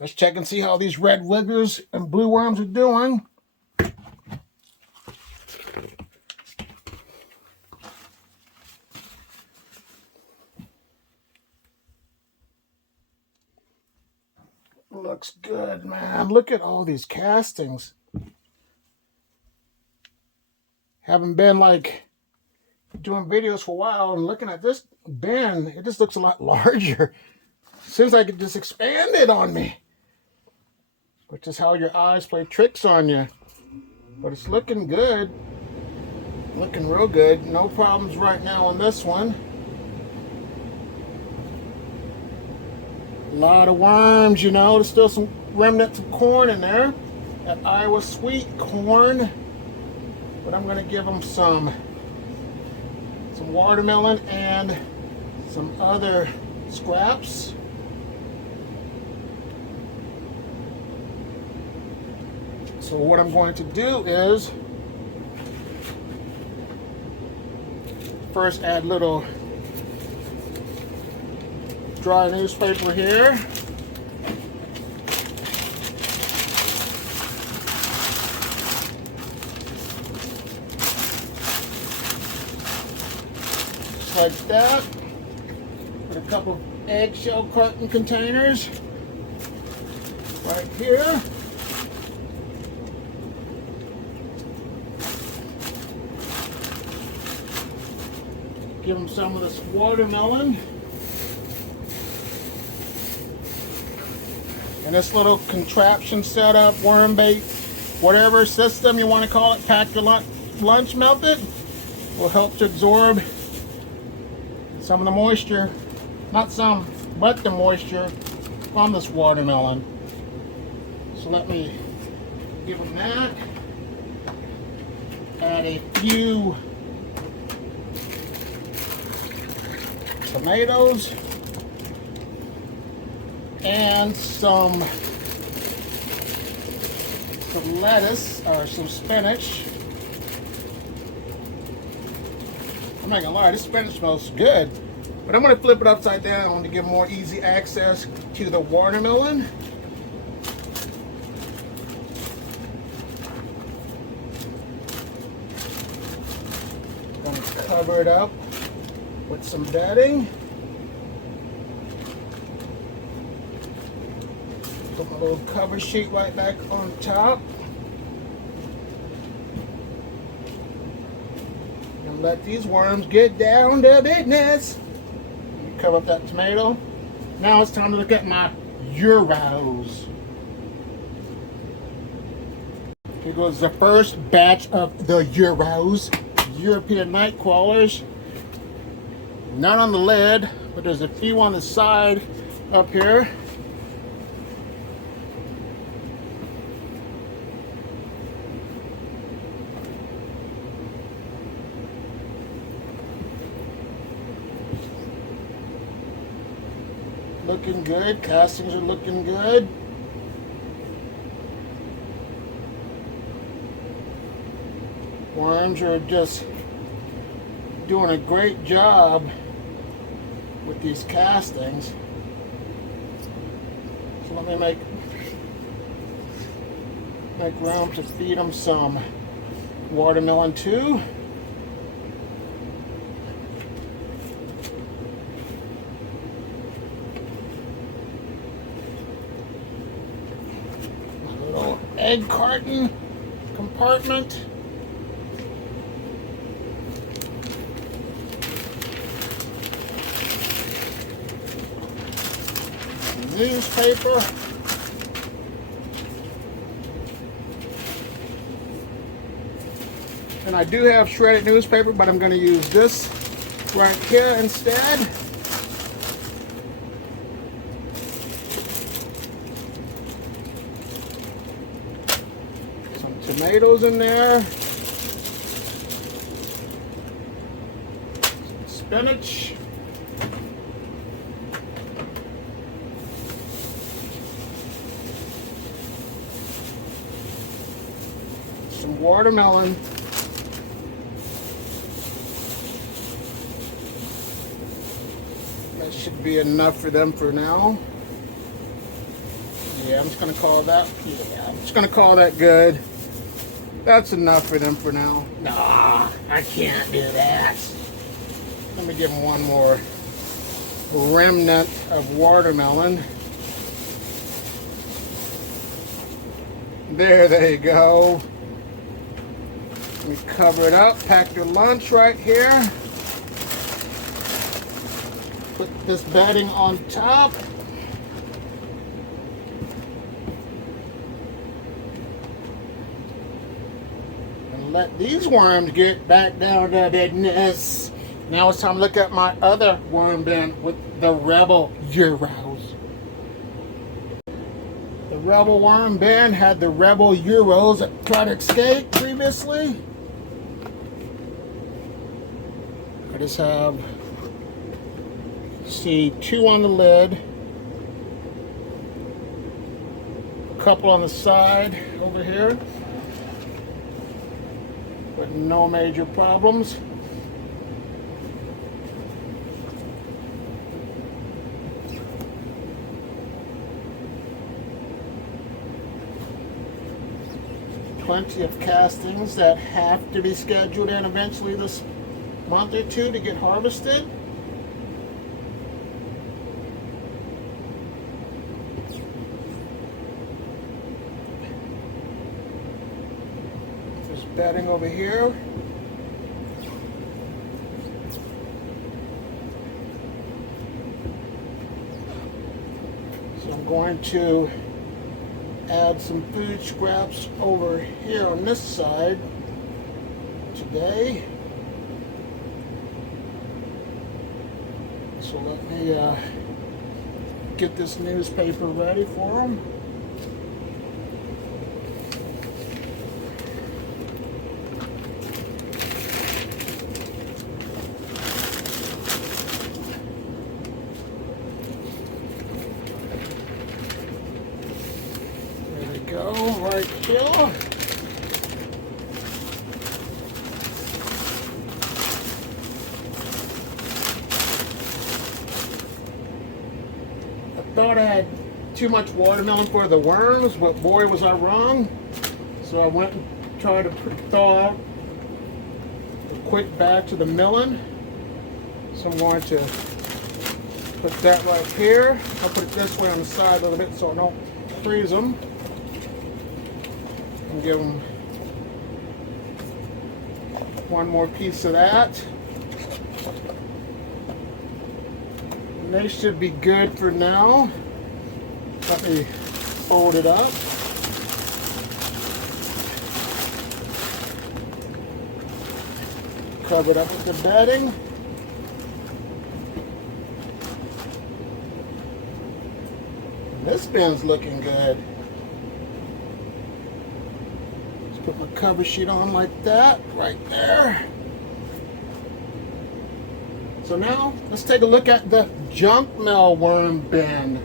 Let's check and see how these red wigglers and blue worms are doing. Looks good, man. Look at all these castings. Haven't been like doing videos for a while, and looking at this bin, it just looks a lot larger. Seems like it just expanded on me. Which is how your eyes play tricks on you. But it's looking good. Looking real good. No problems right now on this one. A lot of worms, you know. There's still some remnants of corn in there. That Iowa sweet corn. But I'm going to give them some watermelon and some other scraps. So what I'm going to do is first add little dry newspaper here. Just like that. Put a couple of eggshell carton containers right here. Give them some of this watermelon. And this little contraption setup, worm bait, whatever system you want to call it, pack your lunch method, will help to absorb some of the moisture, not some, but the moisture from this watermelon. So let me give them that. Add a few tomatoes and some lettuce or some spinach. I'm not gonna lie, this spinach smells good, but I'm gonna flip it upside down to give more easy access to the watermelon. Gonna cover it up with some bedding. Put my little cover sheet right back on top. And let these worms get down to business. Cover up that tomato. Now it's time to look at my Euros. Here goes the first batch of the Euros, European night crawlers. None on the lid, but there's a few on the side up here. Looking good, castings are looking good. Worms are just doing a great job with these castings. So let me make room to feed them some watermelon too. A little egg carton compartment. Newspaper. And I do have shredded newspaper, but I'm going to use this right here instead. Some tomatoes in there. Some spinach. Some watermelon. That should be enough for them for now. Yeah, I'm just gonna call that. Yeah, I'm just gonna call that good. That's enough for them for now. Nah, I can't do that. Let me give them one more remnant of watermelon. There you go. Let me cover it up. Pack your lunch right here. Put this bedding on top. And let these worms get back down to business. Now it's time to look at my other worm bin with the Rebel Euros. The Rebel worm bin had the Rebel Euros that tried to escape previously. I just have, see, 2 on the lid, a couple on the side over here, but no major problems. Plenty of castings that have to be scheduled in eventually this month or 2 to get harvested. There's bedding over here. So I'm going to add some food scraps over here on this side today. So let me get this newspaper ready for them. There we go, right here. Thought I had too much watermelon for the worms, but boy was I wrong. So I went and tried to thaw out a quick batch of the melon. So I'm going to put that right here. I'll put it this way on the side a little bit so I don't freeze them. And give them one more piece of that. They should be good for now. Let me fold it up. Cover it up with the bedding. This bin's looking good. Let's put my cover sheet on like that, right there. So now, let's take a look at the junk mail worm bin.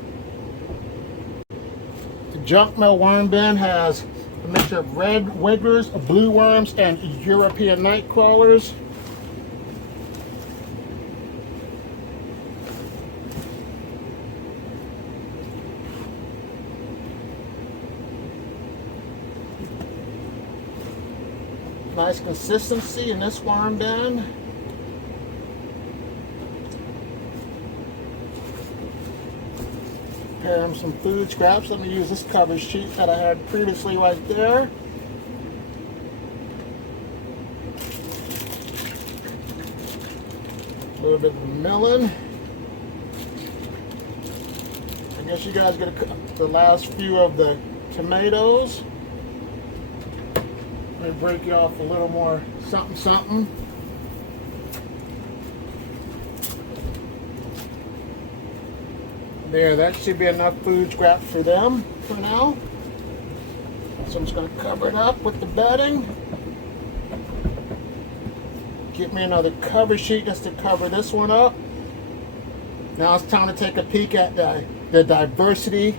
The junk mail worm bin has a mixture of red wigglers, blue worms, and European night crawlers. Nice consistency in this worm bin. Prepare them some food scraps. Let me use this cover sheet that I had previously right there. A little bit of melon. I guess you guys get the last few of the tomatoes. Let me break you off a little more something something. There, that should be enough food scraps for them for now. So I'm just going to cover it up with the bedding. Get me another cover sheet just to cover this one up. Now it's time to take a peek at the diversity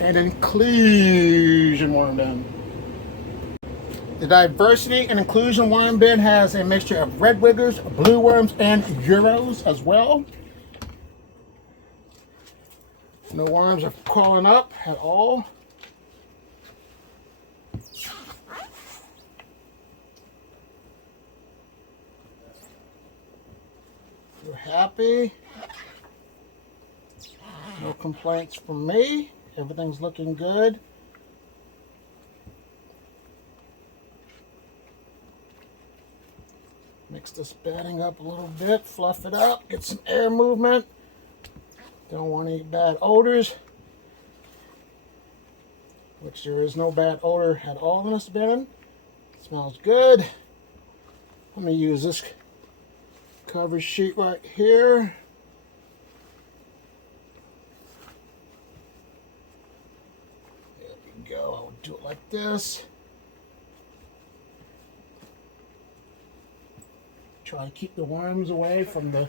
and inclusion worm bin. The diversity and inclusion worm bin has a mixture of red wigglers, blue worms, and Euros as well. No worms are crawling up at all. We're happy. No complaints from me. Everything's looking good. Mix this bedding up a little bit, fluff it up, get some air movement. Don't want any bad odors, which there is no bad odor at all in this bedding. Smells good. Let me use this cover sheet right here. There we go. I'll do it like this. Try to keep the worms away from the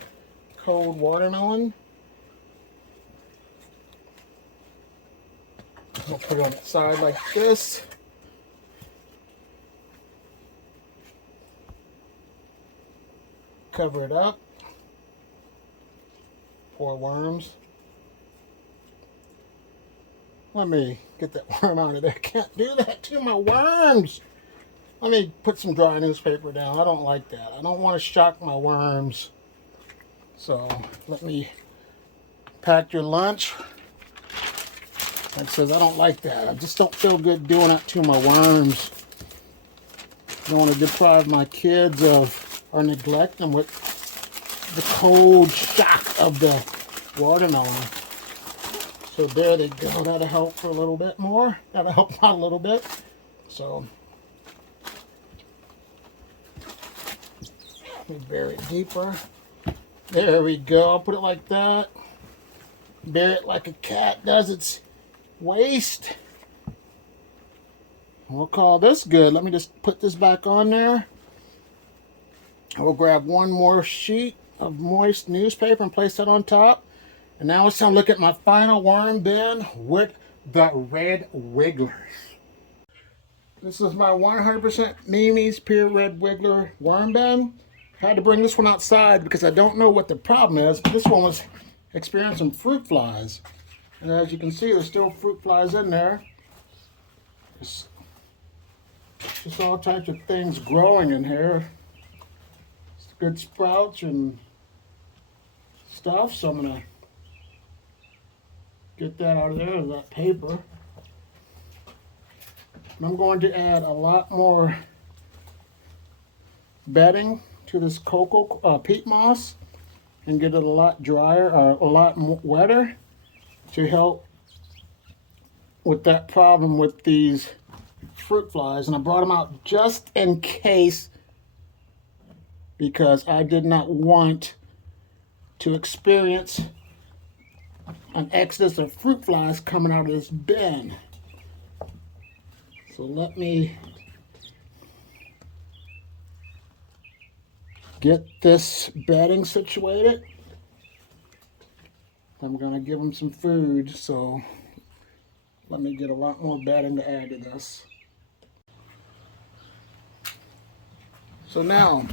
cold watermelon. I'll put it on the side like this. Cover it up. Poor worms. Let me get that worm out of there. Can't do that to my worms. Let me put some dry newspaper down. I don't like that. I don't want to shock my worms. So let me pack your lunch. Like I says, I don't like that. I just don't feel good doing that to my worms. I don't want to deprive my kids of or neglect them with the cold shock of the watermelon. So there they go. That'll help for a little bit more. That'll help out a little bit. So let me bury it deeper. There we go. I'll put it like that. Bury it like a cat does its waste. We'll call this good. Let me just put this back on there. I will grab one more sheet of moist newspaper and place that on top. And now it's time to look at my final worm bin with the red wigglers. This is my 100% Mimi's Pure Red Wiggler worm bin. I had to bring this one outside because I don't know what the problem is. But this one was experiencing fruit flies. And as you can see, there's still fruit flies in there. Just all types of things growing in here. It's good sprouts and stuff. So I'm going to get that out of there, that paper. And I'm going to add a lot more bedding to this cocoa peat moss and get it a lot drier or a lot wetter to help with that problem with these fruit flies. And I brought them out just in case because I did not want to experience an exodus of fruit flies coming out of this bin. So let me get this bedding situated. I'm going to give them some food, so let me get a lot more bedding to add to this. So now,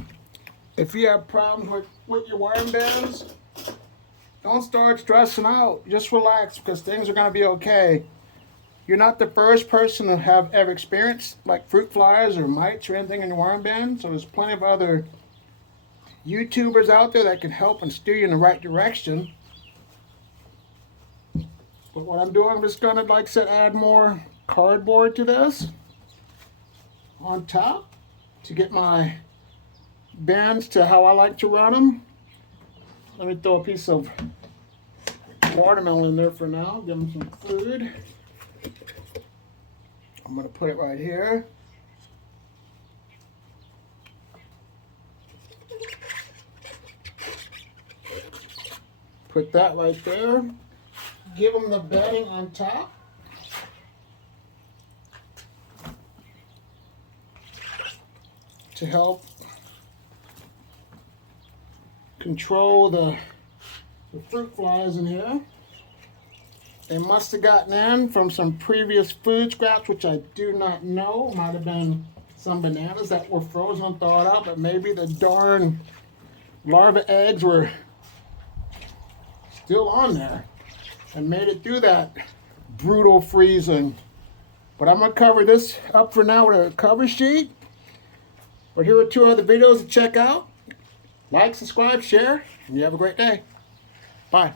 if you have problems with your worm bins, don't start stressing out. Just relax because things are going to be okay. You're not the first person to have ever experienced like fruit flies or mites or anything in your worm bin. So there's plenty of other YouTubers out there that can help and steer you in the right direction. But what I'm doing, I'm just going to, like I said, add more cardboard to this on top to get my bins to how I like to run them. Let me throw a piece of watermelon in there for now. Give them some food. I'm going to put it right here. Put that right there. Give them the bedding on top. To help control the fruit flies in here. They must have gotten in from some previous food scraps, which I do not know. Might have been some bananas that were frozen and thawed out, but maybe the darn larva eggs were still on there and made it through that brutal freezing. But I'm going to cover this up for now with a cover sheet. But here are two other videos to check out. Like, subscribe, share, and you have a great day. Bye.